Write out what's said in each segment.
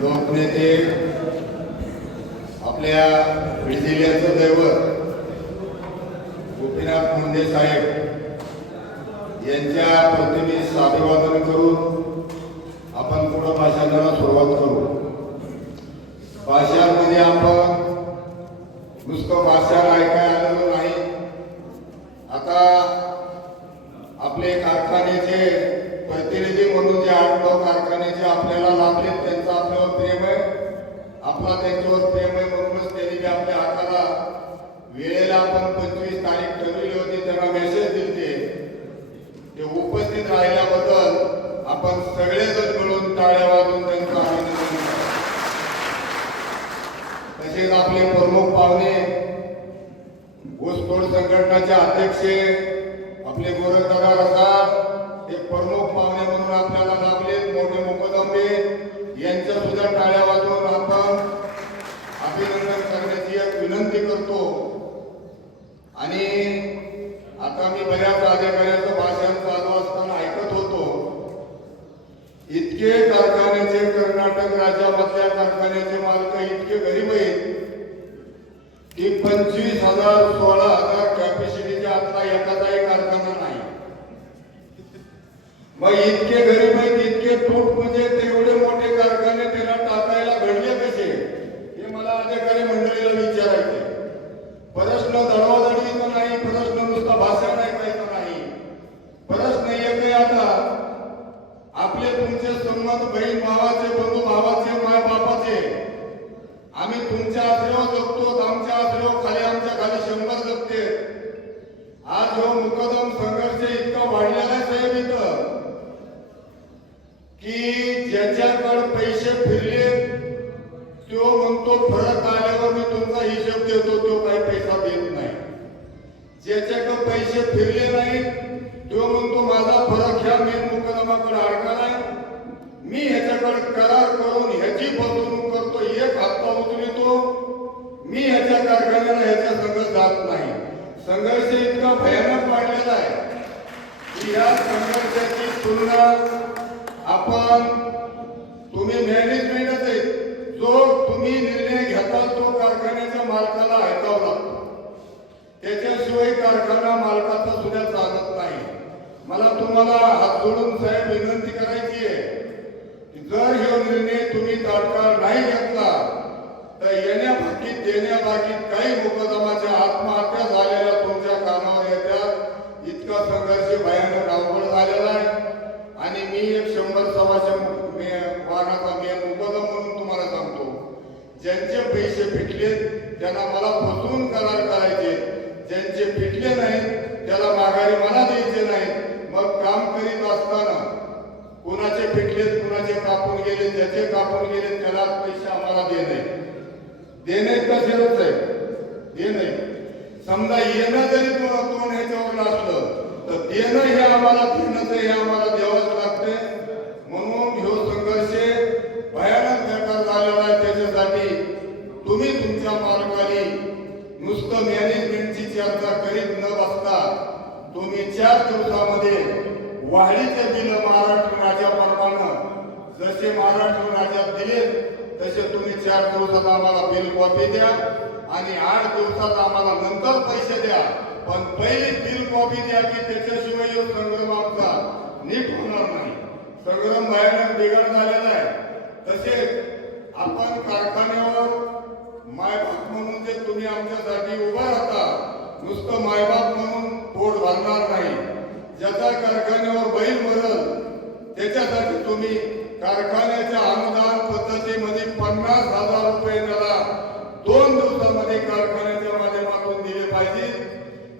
लोकनेते आपल्या बीड जिल्ह्याचं दैवत गोपीनाथ मुंडे साहेब यांच्या प्रतिमेस अभिवादन करून आपण पुढं भाषणाला सुरुवात करू भाषांमध्ये आपण नुसतं भाषण ऐकाय आलेलं नाही आता आपले कारखान्याचे प्रतिनिधी म्हणून जे आठ नऊ कारखान्याचे आपल्याला लाभले त्यांचं आपल्यावर प्रेम आहे आपला त्यांच्यावर प्रेम आहे म्हणूनच त्यांनी आपल्या हाताला वेळेला आपण पंचवीस तारीख ठरवली होती त्यांना मेसेज दिले ते उपस्थित राहिल्याबद्दल आपण सगळेजण मिळून टाळ्या वाजून त्यांचा अभिनंदन तसेच आपले प्रमुख पाहुणे ऊसतोड संघटनाचे अध्यक्ष आपले गोरखदादा रसाळ हे प्रमुख पाहुणे म्हणून आपल्याला लाभले मोठे मुकदंबे यांच्या सुद्धा टाळ्या वाजवून आपण अभिनंदन करण्याची एक विनंती करतो आणि आता मी बऱ्याच अधिकाऱ्याचं भाषण चालू असताना ऐकत होतो. इतके कारखान्याचे कर्नाटक राज्यामधल्या कारखान्याचे मालक इतके गरीब आहेत की पंचवीस हजार सोळा हजार कॅपॅसिटीच्या आतला एखादाही कारखाना नाही. मग इतके गरीब आहेत इतके तूट म्हणजे तेवढे मोठे कारखाने त्याला टाकायला घडले कसे हे मला अधिकारी मंडळीला विचारायचे प्रश्न दडवादडवीचा नाही प्रश्न नुसता भाषण ऐकायचा नाही प्रश्न एक आहे आता आपले तुमचे संमत बहीण भावाचे बंधू भावाचे माय बापाचे. आम्ही तुमच्या आश्रयावर जगतो आमच्या आश्रयावर खाली आमच्या खाली शंभर जगते. आज जो मुकदम संघर्ष इतका वाढलेला आहे साहेब इथं की ज्याच्याकडे पैसे फिरले तो म्हणतो फरक आल्यावर मी तुमचा हिशोब देतो तो काही पैसा देत नाही. ज्याच्याकडे पैसे फिरले नाही मी ह्याच्या कारखान्याला ह्याच्या संघ जात नाही. संघर्ष इतका भयानक वाढलेला आहे. की या संघर्षाची तुलना आपण तुम्ही मॅनेजमेंटच आहे. जो तुम्ही निर्णय घेता तो कारखान्याच्या मालकाला ऐकावा लागतो. त्याच्याशिवाय कारखाना मालकाचा सुद्धा चालत नाही. मला तुम्हाला हात जोडून साहेब विनंती करायची आहे जर हे निर्णय तुम्ही तात्काळ नाही घेतला तर येण्याबाकीत देण्याबाकीत काही मुकदमाच्या आत्महत्या झालेल्या तुमच्या कानावर येत्या इतका संघर्ष भयानक अवघड झालेला आहे. आणि मी एक शंभर सव्वाशे मे- वाहनाचा मेन मुकदम म्हणून तुम्हाला सांगतो. ज्यांचे पैसे फिटले त्यांना मला फसवून करार करायचे. ज्यांचे फिटले नाहीत त्याला माघारी मला द्यायचे नाही मग काम करीत असताना कुणाचे फिटलेत कुणाचे कापून गेले ज्याचे कापून गेले त्याला पैसे आम्हाला देणे. देणे कशाच आहे. देणे समजा येणं जरी तुला ह्याच्यावर असलं तर देणं हे आम्हाला देणंच हे आम्हाला द्यावंच लागते म्हणून ह्यो संघर्ष भयानक बेकार झालेला आहे त्याच्यासाठी तुम्ही तुमच्या मालकाने नुसतं मॅनेजमेंटची चर्चा करीत न बसता तुम्ही चार दिवसामध्ये वाढीचे बिल महाराष्ट्र राज्याप्रमाणे जसे महाराष्ट्र राज्यात दिले तसे तुम्ही चार दिवसात आम्हाला बिल कॉपी द्या आणि आठ दिवसात आम्हाला नंतर पैसे द्या. पण पहिली बिल कॉपी द्या की त्याच्याशिवाय यो आमचा नीट होणार नाही. संग्रम भयानक बिघड झालेला आहे. तसेच आपण कारखान्यावर मायबाप म्हणून जे तुम्ही आमच्यासाठी उभा राहता नुसतं मायबाप म्हणून पोट भरणार नाही ज्याचा कारखान्यावर बैल मरल त्याच्यासाठी तुम्ही कारखान्याच्या अनुदान पद्धतीमध्ये पन्नास हजार रुपये त्याला दोन दिवसामध्ये कारखान्याच्या माध्यमातून दिले पाहिजे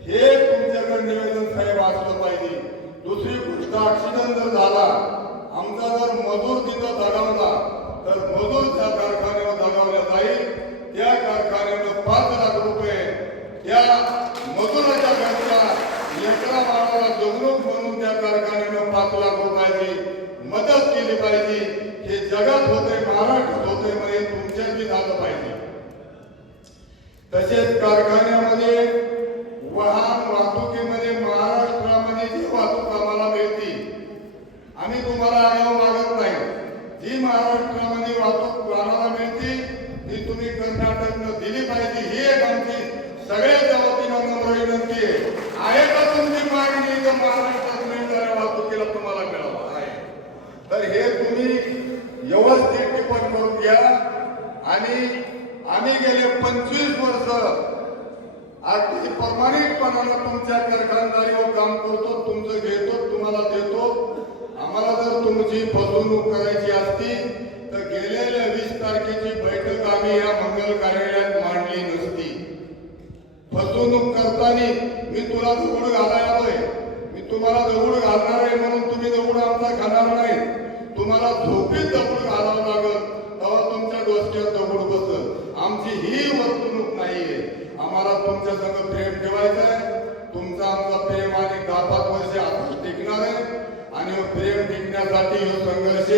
हे तुमच्याकडे निवेदन साहेब असलं पाहिजे दुसरी जर झाला आमचा जर मजूर गेले पंचवीस वर्ष. अगदी प्रमाणितपणानं तुमच्या कारखानदारीवर हो काम करतो तुमचं घेतो तुम्हाला देतो. आम्हाला जर तुमची फसवणूक करायची असती तर गेलेल्या वीस तारखेची बैठक आम्ही या मंगल कार्यालयात मांडली नसती. फसवणूक करताना मी तुला दगड घालायलाय मी तुम्हाला दगड घालणार आहे म्हणून तुम्ही दगड आमचा खाणार नाही. तुम्हाला झोपीत दगड घालावं लागत तेव्हा तुमच्या गोष्टीत दगड बसत आमची ही वर्तणूक नाहीये. आम्हाला तुमच्या संग प्रेम ठेवायचं आहे तुमचा आमचा प्रेम आणि दहा पाच वर्ष आता टिकणार आहे. आणि हो प्रेम टिकण्यासाठी हो हे संघर्ष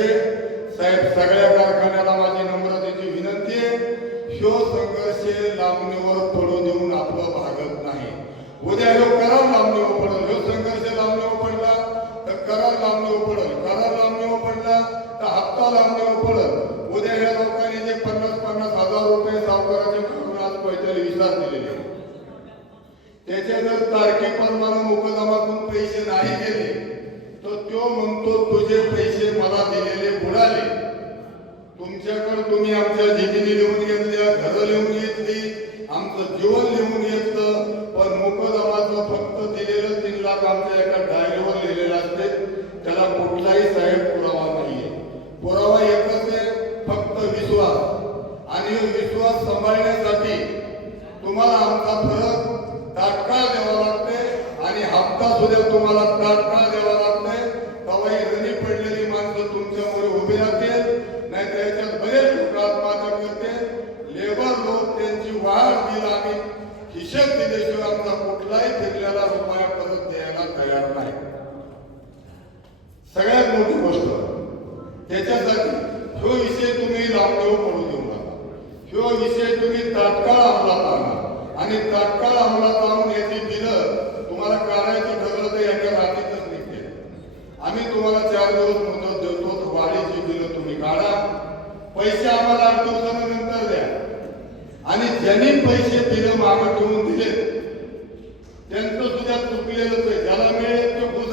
साहेब सगळ्या कारखान्याला माझी नम्रतेची विनंती आहे. ह्यो संघर्ष लांबणीवर पडू देऊन आपलं भागत नाही. उद्या ह्यो करा लांबणीवर पडल ह्यो संघर्ष तुमच्याकडे तुम्ही आमच्या जमिनी लिहून घेतल्या घरं लिहून घेतली आमचं जीवन लिहून घेतलं पण मोकदमाचं फक्त दिलेलं तीन लाख आमच्या एका डायरीवर लिहिलेलं असते. त्याला कुठलाही साहेब पुरावा नाहीये. पुरावा एकच आहे फक्त विश्वास. आणि विश्वास सांभाळण्यासाठी तुम्हाला आमचा फरक तात्काळ द्यावा लागते आणि हप्ता सुद्धा तुम्हाला तात्काळ द्यावा लागते तेव्हा ही रणी पडलेली माणसं तुमच्यामुळे उभी राहतील नाही तर याच्यात बरेच लोक आत्महत्या करते लेबर लोक त्यांची वाढ बिल आम्ही हिशेब कुठलाही जिल्ह्याला रुपया परत द्यायला तयार नाही. सगळ्यात मोठी गोष्ट. त्याच्यासाठी ह्यो विषय तुम्ही लांबणीवर पडू देऊ नका ह्यो विषय तुम्ही तात्काळ अंमलात आणा. आणि तात्काळ अंमलात आणून याची बिलं तुम्हाला काढायचं ठरलं तर याच्या रात्रीतच निघते. आम्ही तुम्हाला चार दिवस मुदत देतो वाढीची बिलं तुम्ही काढा. पैसे आम्हाला आठ दिवसानंतर द्या. आणि ज्यांनी पैसे बिलं करून दिले. त्यांचं सुद्धा चुकलेलंच आहे. ज्याला मिळेल तो खुश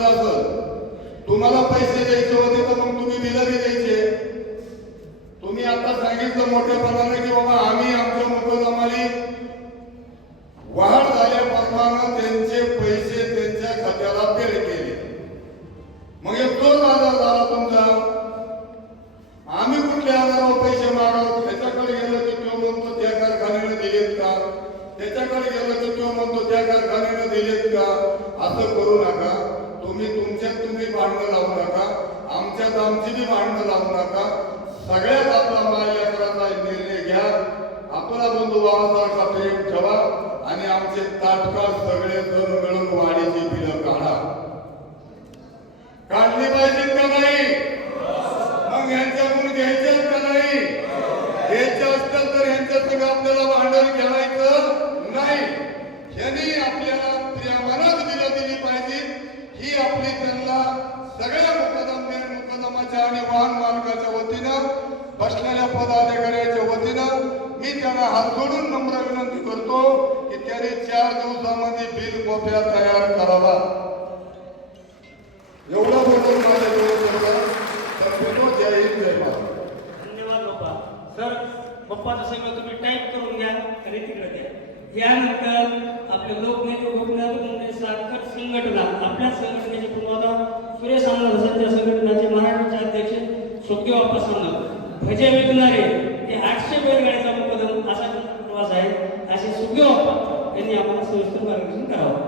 तुम्हाला पैसे द्यायचे होते तर मग तुम्ही बिलं बी द्यायचे. तुम्ही आता सांगितलं मोठ्यापणाने की बाबा आम्ही आमच्या मुकदमाली वाढ झाल्याप्रमाणे त्यांचे पैसे त्यांच्या खात्याला पेड केले. मग एक दोन आजार झाला तुमचा. आम्ही कुठल्या आजारावर पैसे मागावं त्याच्याकडे गेलो की तो म्हणतो त्या कारखान्याने दिलेत का त्याच्याकडे गेलो की तो म्हणतो त्या कारखान्याने दिलेत का? असं करू नका. तुम्ही तुमच्यात तुम्ही भांडणं लावू नका. आमच्यात आमची बी भांडणं लावू नका. सगळ्यात आपला महाराष्ट्राचा निर्णय घ्या. आपला बंधू बाबासारखा प्रेम ठेवा आणि आमचे तात्काळ सगळे जण मिळून वाढीची बिलं काढा. काढली पाहिजेत का नाही? मग यांच्याकडून घ्यायचे का नाही? घ्यायचे असतील तर यांच्या संग आपल्याला भांडण घ्या. यांनी आपल्याला प्रेमानच दिलं दिली पाहिजे ही आपली त्यांना सगळ्या मुकदमे मुकदमाच्या आणि वाहन मालकाच्या वतीनं बसलेल्या पदाधिकाऱ्याच्या वतीनं मी त्यांना हात जोडून नम्र विनंती करतो की त्यांनी चार दिवसामध्ये बिल कॉप्या तयार करावा एवढं बोलून माझ्याजवळ होतं. तर बोलतो जय हिंद जय महाराष्ट्र धन्यवाद बाप्पा सर बाप्पाचं सगळं तुम्ही टाईप करून घ्या आणि तिकडे द्या यानंतर आपले लोकनेते गोपीनाथ मुंडे साखर संघटना आपल्या संघटनेचे पूर्वाधार सुरेश स्वातंत्र्य सध्या संघटनाचे महाराष्ट्राचे अध्यक्ष सुखदेव बाप्पा भजे विकणारे हे आठशे बैलगाड्याचा मुकदम असा प्रवास आहे. असे सुखदेव बाप्पा यांनी आपण सविस्तर मार्गदर्शन करावं.